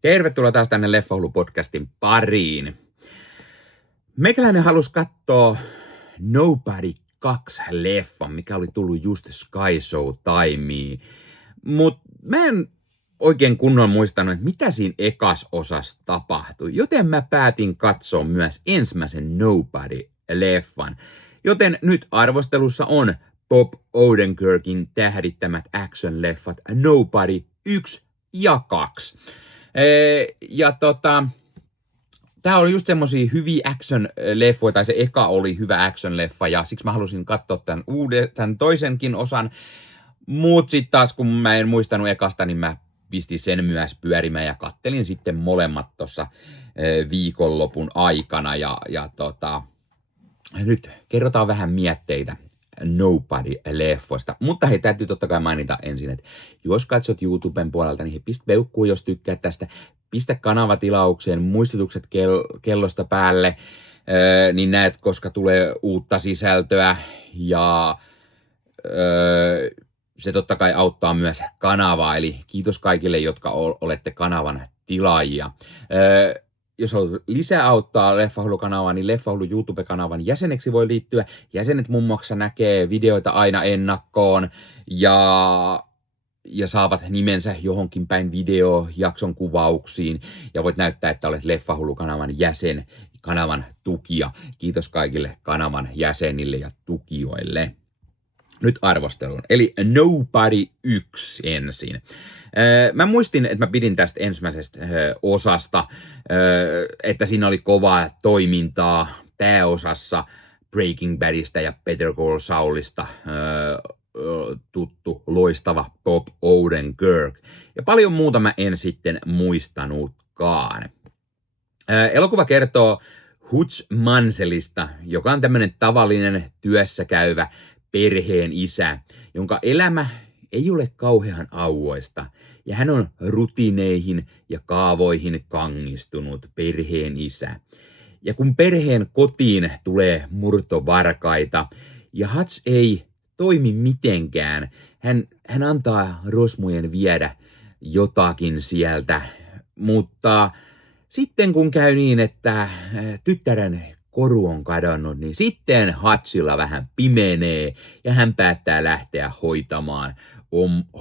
Tervetuloa taas tänne Leffahullu-podcastin pariin. Meikäläinen halusi katsoa Nobody 2-leffan, mikä oli tullut just Sky Showtimeen. Mut mä en oikein kunnolla muistanut, että mitä siinä ekas osassa tapahtui. Joten mä päätin katsoa myös ensimmäisen Nobody-leffan. Joten nyt arvostelussa on Bob Odenkirkin tähdittämät action-leffat Nobody 1 ja 2. Tää oli just semmosia hyviä action-leffoja, tai se eka oli hyvä action-leffa, ja siksi mä halusin katsoa tän toisenkin osan. Mut sit taas, kun mä en muistanut ekasta, niin mä pistin sen myös pyörimään ja kattelin sitten molemmat tossa viikonlopun aikana. Nyt kerrotaan vähän mietteitä Nobody-leffoista. Mutta hei, täytyy totta kai mainita ensin, että jos katsot YouTuben puolelta, niin pistä peukkuun, jos tykkäät tästä. Pistä kanavatilaukseen muistutukset kellosta päälle, niin näet, koska tulee uutta sisältöä. Ja se totta kai auttaa myös kanavaa, eli kiitos kaikille, jotka olette kanavan tilaajia. Jos haluat lisää auttaa Leffahullu-kanavaa, niin Leffahullu YouTube-kanavan jäseneksi voi liittyä. Jäsenet muun muassa näkee videoita aina ennakkoon ja saavat nimensä johonkin päin jakson kuvauksiin. Ja voit näyttää, että olet Leffahullu-kanavan jäsen, kanavan tukija. Kiitos kaikille kanavan jäsenille ja tukijoille. Nyt arvosteluun. Eli Nobody 1 ensin. Mä muistin, että mä pidin tästä ensimmäisestä osasta, että siinä oli kovaa toimintaa pääosassa Breaking Badista ja Better Call Saulista tuttu loistava Bob Odenkirk. Ja paljon muuta mä en sitten muistanutkaan. Elokuva kertoo Hutch Manselista, joka on tämmönen tavallinen työssäkäyvä perheen isä, jonka elämä ei ole kauhean auvoista, ja hän on rutiineihin ja kaavoihin kangistunut perheen isä. Ja kun perheen kotiin tulee murtovarkaita, ja Hutch ei toimi mitenkään, hän antaa rosmojen viedä jotakin sieltä, mutta sitten kun käy niin, että tyttären koru on kadonnut, niin sitten Hutchilla vähän pimenee ja hän päättää lähteä hoitamaan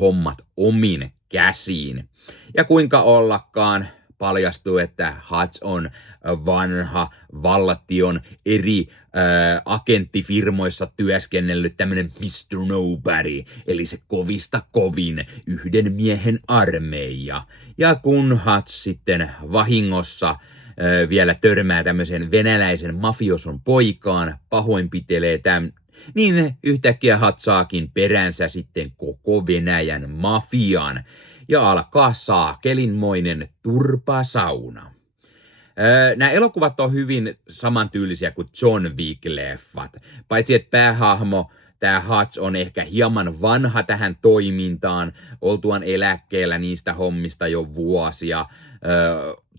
hommat omin käsiin. Ja kuinka ollakaan paljastuu, että Hutch on vanha valtion eri agenttifirmoissa työskennellyt tämmönen Mr. Nobody, eli se kovista kovin yhden miehen armeija. Ja kun Hutch sitten vahingossa vielä törmää tämmöisen venäläisen mafioson poikaan, pahoinpitelee tämän, niin yhtäkkiä Hutch saakin peränsä sitten koko Venäjän mafian ja alkaa saakelinmoinen turpasauna. Nämä elokuvat on hyvin samantyylisiä kuin John Wick-leffat, paitsi että päähahmo, tämä Hutch on ehkä hieman vanha tähän toimintaan, oltuaan eläkkeellä niistä hommista jo vuosia,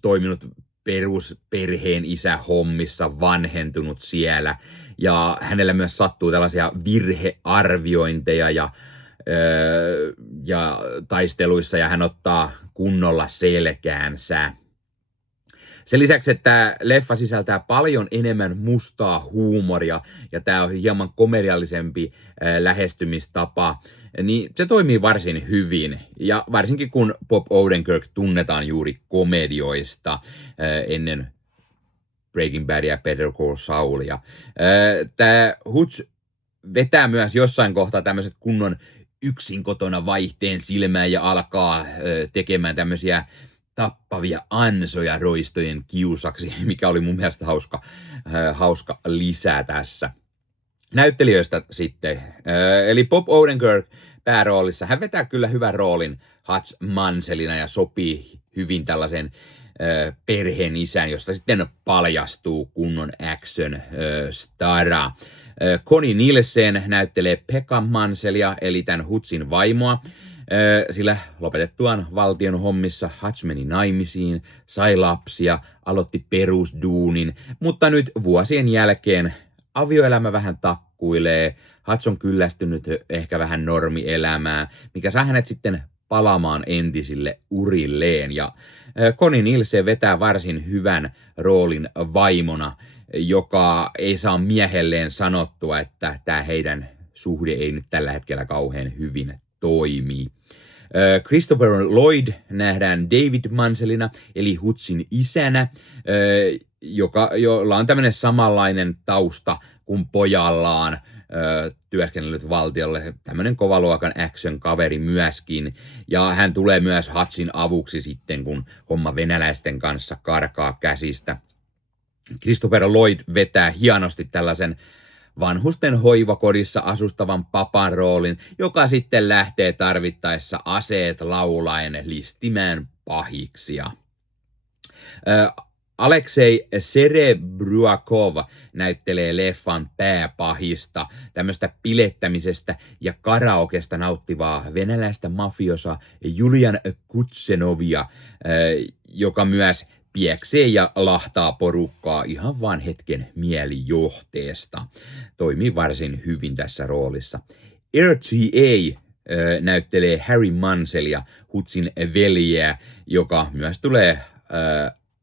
toiminut perusperheen isä hommissa, vanhentunut siellä, ja hänellä myös sattuu tällaisia virhearviointeja ja taisteluissa, ja hän ottaa kunnolla selkäänsä. Sen lisäksi, että leffa sisältää paljon enemmän mustaa huumoria, ja tämä on hieman komediallisempi lähestymistapa, niin se toimii varsin hyvin. Ja varsinkin kun Bob Odenkirk tunnetaan juuri komedioista ennen Breaking Badia ja Better Call Saulia. Tämä Hutch vetää myös jossain kohtaa tämmöiset kunnon yksin kotona vaihteen silmään ja alkaa tekemään tämmöisiä tappavia ansoja roistojen kiusaksi, mikä oli mun mielestä hauska lisää tässä. Näyttelijöistä sitten, eli Bob Odenkirk pääroolissa, hän vetää kyllä hyvän roolin Hutch Manselina ja sopii hyvin tällaisen perheen isän, josta sitten paljastuu kunnon action stara. Connie Nielsen näyttelee Pekka Manselia, eli tämän Hutchin vaimoa, sillä lopetettuaan valtion hommissa Hutch meni naimisiin, sai lapsia, aloitti perusduunin, mutta nyt vuosien jälkeen avioelämä vähän takkuilee, Hutch on kyllästynyt ehkä vähän normielämää, mikä saa hänet sitten palaamaan entisille urilleen. Ja Connie Nielsen vetää varsin hyvän roolin vaimona, joka ei saa miehelleen sanottua, että tämä heidän suhde ei nyt tällä hetkellä kauhean hyvin toimii. Christopher Lloyd nähdään David Manselina, eli Hoodsin isänä, jolla on tämmöinen samanlainen tausta kuin pojallaan, työskennellyt valtiolle, tämmöinen kovaluokan action-kaveri myöskin, ja hän tulee myös Hutsin avuksi sitten, kun homma venäläisten kanssa karkaa käsistä. Christopher Lloyd vetää hienosti tällaisen vanhusten hoivakodissa asustavan papan roolin, joka sitten lähtee tarvittaessa aseet laulaen listimään pahiksia. Aleksei Serebryakov näyttelee leffan pääpahista, tämmöistä pilettämisestä ja karaokesta nauttivaa venäläistä mafiosa Julian Kutsenovia, joka myös pieksee ja lahtaa porukkaa ihan vaan hetken mielijohteesta. Toimii varsin hyvin tässä roolissa. RTA näyttelee Harry Manselia, Hoodsin veljeä, joka myös tulee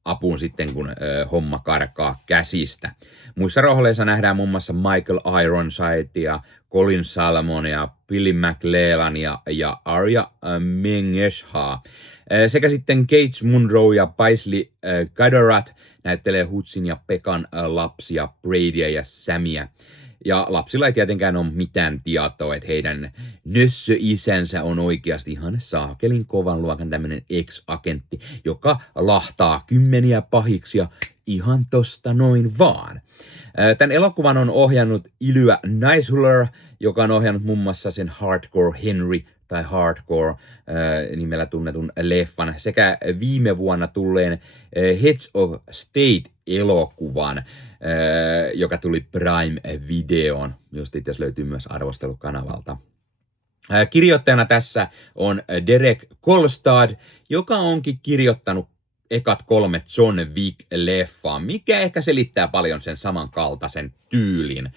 apuun sitten, kun homma karkaa käsistä. Muissa roolissa nähdään muun muassa Michael Ironsidea, Colin Salmonia, Billy McLellan ja Arya Mengesha. Sekä sitten Kate Munro ja Paisley Gadorat näyttelee Hoodsin ja Pekan lapsia, Bradya ja Samia. Ja lapsilla ei tietenkään ole mitään tietoa, että heidän nössö-isänsä on oikeasti ihan saakelin kovan luokan tämmöinen ex-agentti, joka lahtaa kymmeniä pahiksia ihan tosta noin vaan. Tämän elokuvan on ohjannut Ilya Naishuller, joka on ohjannut muun muassa sen Hardcore Henry tai Hardcore nimellä tunnetun leffan, sekä viime vuonna tulleen Heads of State-elokuvan, joka tuli Prime-videoon, josta itse löytyy myös arvostelukanavalta. Kirjoittajana tässä on Derek Kolstad, joka onkin kirjoittanut ekat 3 John Wick-leffaa, mikä ehkä selittää paljon sen samankaltaisen tyylin.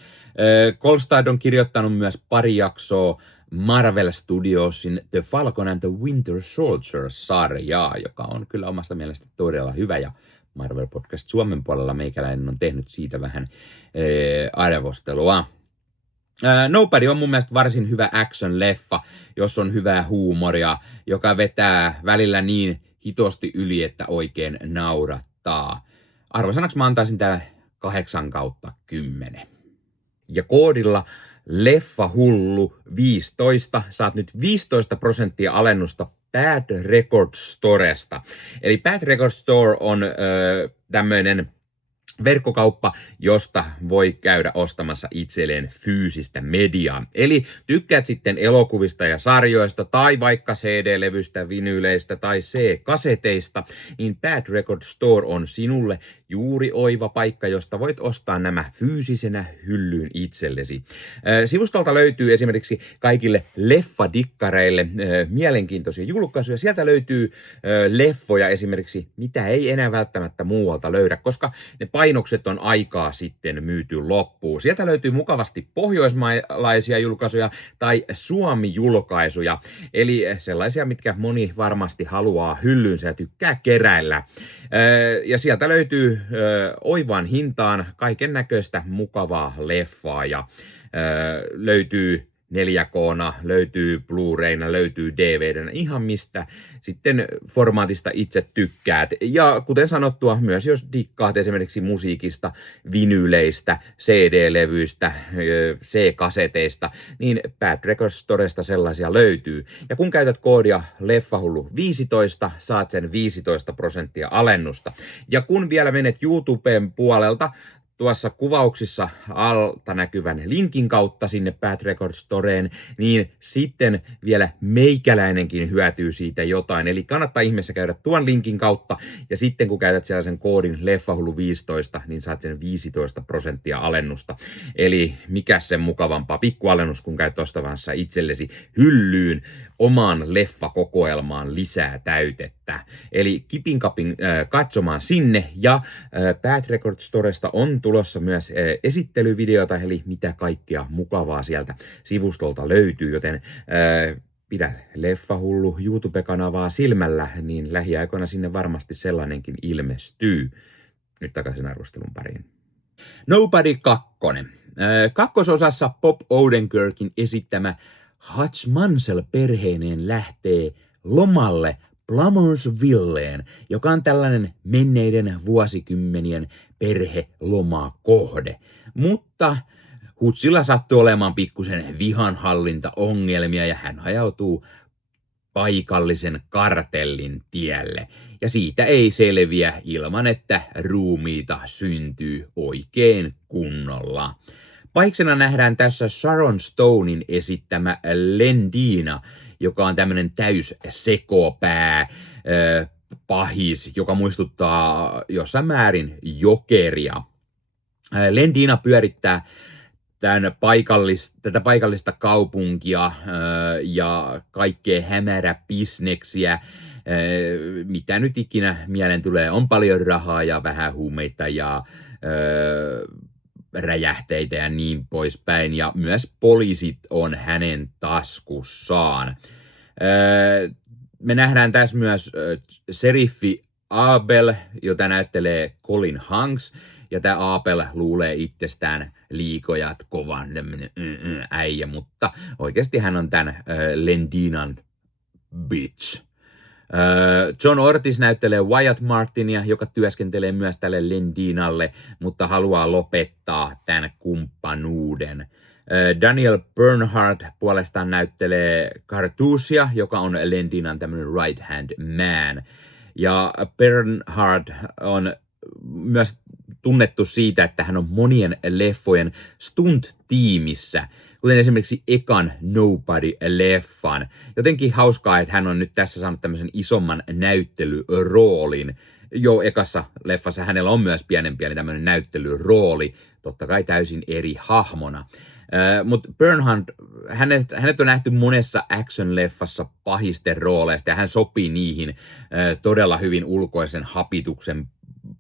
Kolstad on kirjoittanut myös pari jaksoa Marvel Studiosin The Falcon and the Winter Soldier-sarjaa, joka on kyllä omasta mielestä todella hyvä, ja Marvel Podcast Suomen puolella meikäläinen on tehnyt siitä vähän arvostelua. Nobody on mun mielestä varsin hyvä action-leffa, jos on hyvää huumoria, joka vetää välillä niin hitosti yli, että oikein naurattaa. Arvosanaksi mä antaisin täällä 8/10. Ja koodilla Leffahullu 15 saat nyt 15% alennusta Bad Record Storesta. Eli Bad Record Store on tämmöinen verkkokauppa, josta voi käydä ostamassa itselleen fyysistä mediaa. Eli tykkäät sitten elokuvista ja sarjoista tai vaikka CD-levystä, vinyyleistä tai C-kaseteista, niin Bad Record Store on sinulle juuri oiva paikka, josta voit ostaa nämä fyysisenä hyllyyn itsellesi. Sivustolta löytyy esimerkiksi kaikille leffadikkareille mielenkiintoisia julkaisuja. Sieltä löytyy leffoja esimerkiksi, mitä ei enää välttämättä muualta löydä, koska ne painokset on aikaa sitten myyty loppuun. Sieltä löytyy mukavasti pohjoismaalaisia julkaisuja tai Suomi-julkaisuja, eli sellaisia, mitkä moni varmasti haluaa hyllyynsä ja tykkää keräillä. Ja sieltä löytyy oivaan hintaan kaiken näköistä mukavaa leffaa ja löytyy 4K:na, löytyy Blu-rayna, löytyy DVD:nä, ihan mistä sitten formaatista itse tykkäät. Ja kuten sanottua, myös jos dikkaat esimerkiksi musiikista, vinyyleistä, CD-levyistä, C-kaseteista, niin Bad Record Storesta sellaisia löytyy. Ja kun käytät koodia Leffahullu15, saat sen 15% alennusta. Ja kun vielä menet YouTuben puolelta, tuossa kuvauksissa alta näkyvän linkin kautta sinne Bad Record Storeen, niin sitten vielä meikäläinenkin hyötyy siitä jotain. Eli kannattaa ihmeessä käydä tuon linkin kautta, ja sitten kun käytät sellaisen koodin Leffahullu15, niin saat sen 15% alennusta. Eli mikä sen mukavampaa pikkualennus, kun käyt ostavassa itsellesi hyllyyn omaan leffakokoelmaan lisää täytettä. Eli kipin kapin katsomaan sinne, ja Bad Record Storesta on tulossa myös esittelyvideota, eli mitä kaikkea mukavaa sieltä sivustolta löytyy, joten pidä Leffahullu YouTube-kanavaa silmällä, niin lähiaikoina sinne varmasti sellainenkin ilmestyy. Nyt takaisin arvostelun pariin. Nobody 2. Kakkososassa Bob Odenkirkin esittämä Hutch Mansell perheineen lähtee lomalle Plumersvilleen, joka on tällainen menneiden vuosikymmenien perhelomakohde. Mutta Hutchilla sattuu olemaan pikkusen vihanhallintaongelmia ja hän hajautuu paikallisen kartellin tielle. Ja siitä ei selviä ilman, että ruumiita syntyy oikein kunnolla. Pahiksena nähdään tässä Sharon Stonein esittämä Lendina, joka on tämmöinen täys sekopää pahis, joka muistuttaa jossain määrin Jokeria. Lendina pyörittää tätä paikallista kaupunkia ja kaikkea hämäräbisneksiä, mitä nyt ikinä mieleen tulee. On paljon rahaa ja vähän huumeita ja räjähteitä ja niin poispäin. Ja myös poliisit on hänen taskussaan. Me nähdään tässä myös seriffi Abel, jota näyttelee Colin Hanks. Ja tämä Abel luulee itsestään liikojat kovan tämmönen äijä, mutta oikeasti hän on tämän Lendinan bitch. John Ortiz näyttelee Wyatt Martinia, joka työskentelee myös tälle Lendinalle, mutta haluaa lopettaa tämän kumppanuuden. Daniel Bernhardt puolestaan näyttelee Cartusia, joka on Lendinan tämmöinen right hand man. Ja Bernhardt on myös tunnettu siitä, että hän on monien leffojen stunt-tiimissä, kuten esimerkiksi ekan Nobody-leffan. Jotenkin hauskaa, että hän on nyt tässä saanut tämmöisen isomman näyttelyroolin. Jo ekassa leffassa hänellä on myös pienempi tämmöinen näyttelyrooli, totta kai täysin eri hahmona. Mutta Bernhardt, hänet on nähty monessa action-leffassa pahisten rooleista ja hän sopii niihin todella hyvin ulkoisen hapituksen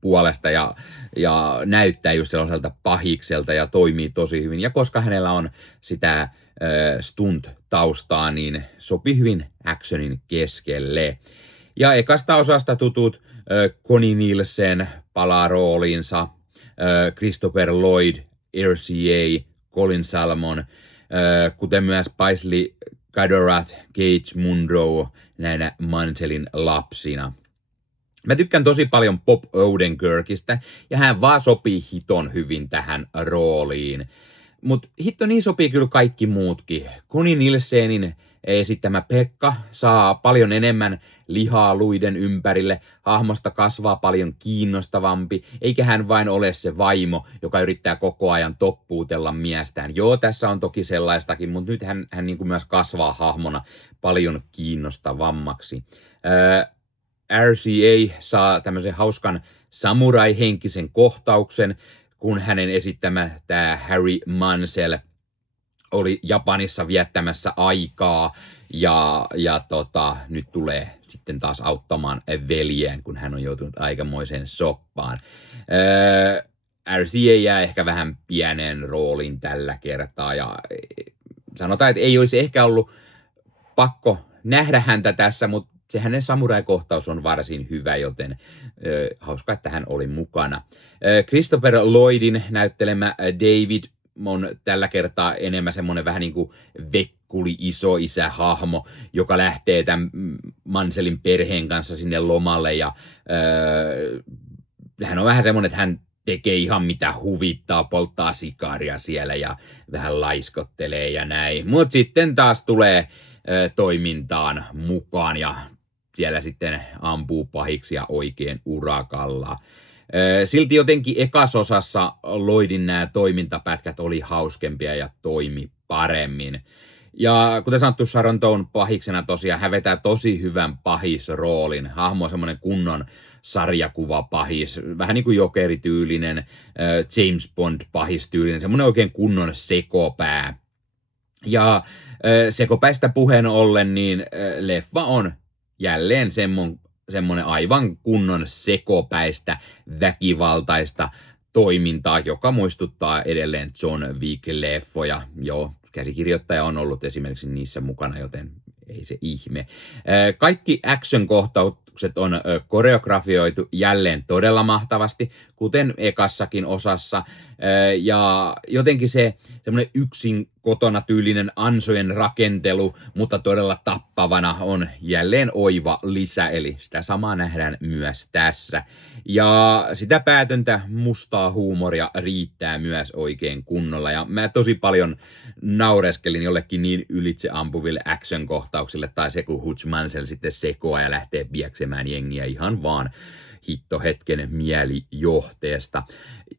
puolesta ja näyttää just sellaiselta pahikselta ja toimii tosi hyvin. Ja koska hänellä on sitä stunt-taustaa, niin sopii hyvin actionin keskelle. Ja ekasta osasta tutut Connie Nielsen palaa rooliinsa, Christopher Lloyd, RCA, Colin Salmon, kuten myös Paisley Cadorath, Gage Munro näinä Mansellin lapsina. Mä tykkään tosi paljon Bob Odenkirkistä ja hän vaan sopii hiton hyvin tähän rooliin. Mut hitto niin sopii kyllä kaikki muutkin. Connie Nielsenin esittämä Pekka saa paljon enemmän lihaa luiden ympärille, hahmosta kasvaa paljon kiinnostavampi, eikä hän vain ole se vaimo, joka yrittää koko ajan toppuutella miestään. Joo, tässä on toki sellaistakin, mutta nyt hän niin kuin myös kasvaa hahmona paljon kiinnostavammaksi. RCA saa tämmöisen hauskan samurai-henkisen kohtauksen, kun hänen esittämä tämä Harry Mansell oli Japanissa viettämässä aikaa ja nyt tulee sitten taas auttamaan veljeen, kun hän on joutunut aikamoiseen soppaan. RCA jää ehkä vähän pienen roolin tällä kertaa ja sanotaan, että ei olisi ehkä ollut pakko nähdä häntä tässä, mutta se hänen samurai-kohtaus on varsin hyvä, joten hauska, että hän oli mukana. Christopher Lloydin näyttelemä David on tällä kertaa enemmän semmoinen vähän niin kuin vekkuli isoisä-hahmo, joka lähtee tämän Mansellin perheen kanssa sinne lomalle. Ja hän on vähän semmoinen, että hän tekee ihan mitä huvittaa, polttaa sikaria siellä ja vähän laiskottelee ja näin. Mutta sitten taas tulee toimintaan mukaan ja siellä sitten ampuu pahiksia oikein urakalla. Silti jotenkin ekasosassa Lloydin nämä toimintapätkät oli hauskempia ja toimi paremmin. Ja kuten sanottu, Sharon Stone pahiksena tosiaan hän vetää tosi hyvän pahisroolin. Hahmo on semmoinen kunnon sarjakuva-pahis, vähän niin kuin Jokeri-tyylinen, James Bond-pahistyylinen, semmoinen oikein kunnon sekopää. Ja sekopäistä puheen ollen, niin leffa on jälleen semmoinen aivan kunnon sekopäistä, väkivaltaista toimintaa, joka muistuttaa edelleen John Wick-leffoja. Joo, käsikirjoittaja on ollut esimerkiksi niissä mukana, joten ei se ihme. Kaikki action-kohtaukset on koreografioitu jälleen todella mahtavasti, kuten ekassakin osassa. Ja jotenkin se semmoinen yksin kotona tyylinen ansojen rakentelu, mutta todella tappavana on jälleen oiva lisä, eli sitä samaa nähdään myös tässä. Ja sitä päätöntä mustaa huumoria riittää myös oikein kunnolla, ja mä tosi paljon naureskelin jollekin niin ylitse ampuville action-kohtauksille, tai se kun Hutch Mansell sitten sekoaa ja lähtee bieksemään jengiä ihan vaan hittohetken mielijohteesta.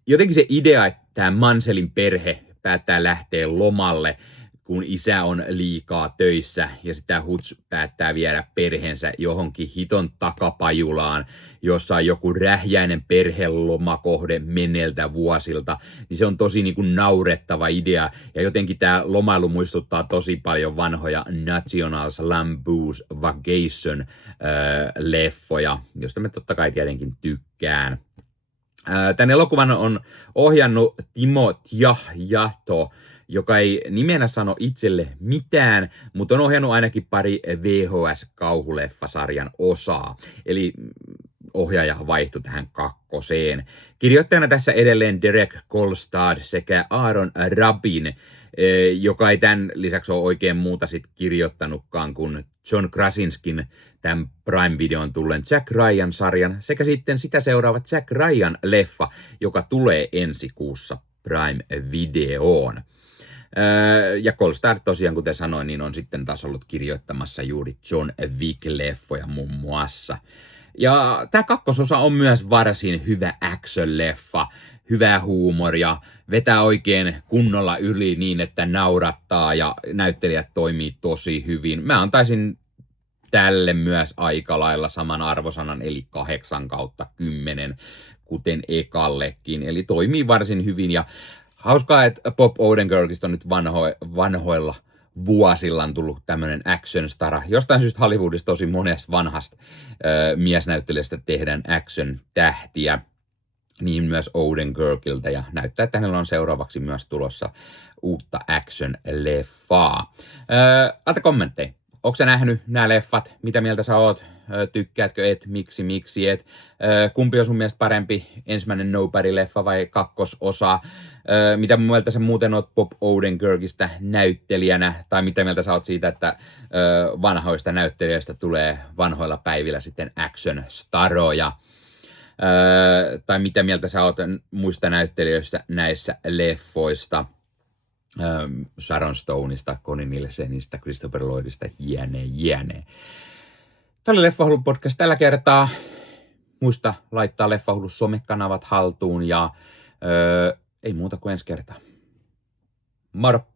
Jotenkin se idea, että tämä Mansellin perhe päättää lähteä lomalle, kun isä on liikaa töissä, ja sitä Hutch päättää viedä perheensä johonkin hiton takapajulaan, jossa on joku rähjäinen perhelomakohde menneiltä vuosilta, niin se on tosi niin kuin naurettava idea, ja jotenkin tämä lomailu muistuttaa tosi paljon vanhoja National Lampoon's Vacation leffoja, josta mä totta kai tietenkin tykkään. Tämän elokuvan on ohjannut Timo Tjahjato, joka ei nimenä sano itselle mitään, mutta on ohjannut ainakin pari VHS-kauhuleffasarjan osaa. Eli ohjaaja vaihtui tähän kakkoseen. Kirjoittajana tässä edelleen Derek Kolstad sekä Aaron Rabin, joka ei tämän lisäksi ole oikein muuta sit kirjoittanutkaan kuin John Krasinskin tämän Prime-videon tulleen Jack Ryan-sarjan sekä sitten sitä seuraava Jack Ryan-leffa, joka tulee ensi kuussa Prime-videoon. Ja Kolstad tosiaan, kuten sanoin, niin on sitten taas ollut kirjoittamassa juuri John Wick-leffoja muun muassa. Ja tämä kakkososa on myös varsin hyvä action-leffa, hyvää huumoria, vetää oikein kunnolla yli niin, että naurattaa ja näyttelijät toimii tosi hyvin. Mä antaisin tälle myös aika lailla saman arvosanan, eli 8/10, kuten ekallekin. Eli toimii varsin hyvin ja hauskaa, että Bob Odenkirkistä on nyt vanhoilla vuosilla on tullut tämmöinen action-stara. Jostain syystä Hollywoodissa tosi monesta vanhasta miesnäyttelijästä tehdään action-tähtiä, niin myös Odenkirkiltä, ja näyttää, että hänellä on seuraavaksi myös tulossa uutta action-leffaa. Laita kommentteja. Onko sä nähnyt nämä leffat? Mitä mieltä sä oot? Tykkäätkö et? Miksi et? Kumpi on sun mielestä parempi? Ensimmäinen Nobody-leffa vai kakkososa? Mitä mieltä sä muuten oot Bob Odenkirkistä näyttelijänä? Tai mitä mieltä sä oot siitä, että vanhoista näyttelijöistä tulee vanhoilla päivillä sitten action-staroja? Tai mitä mieltä sä oot muista näyttelijöistä näissä leffoista? Sharon Stoneista, Connie Nielsenistä, Christopher Lloydista, jne. Tämä oli Leffahullu podcast tällä kertaa. Muista laittaa Leffahullu somekanavat haltuun ja ei muuta kuin ensi kertaa. Moro!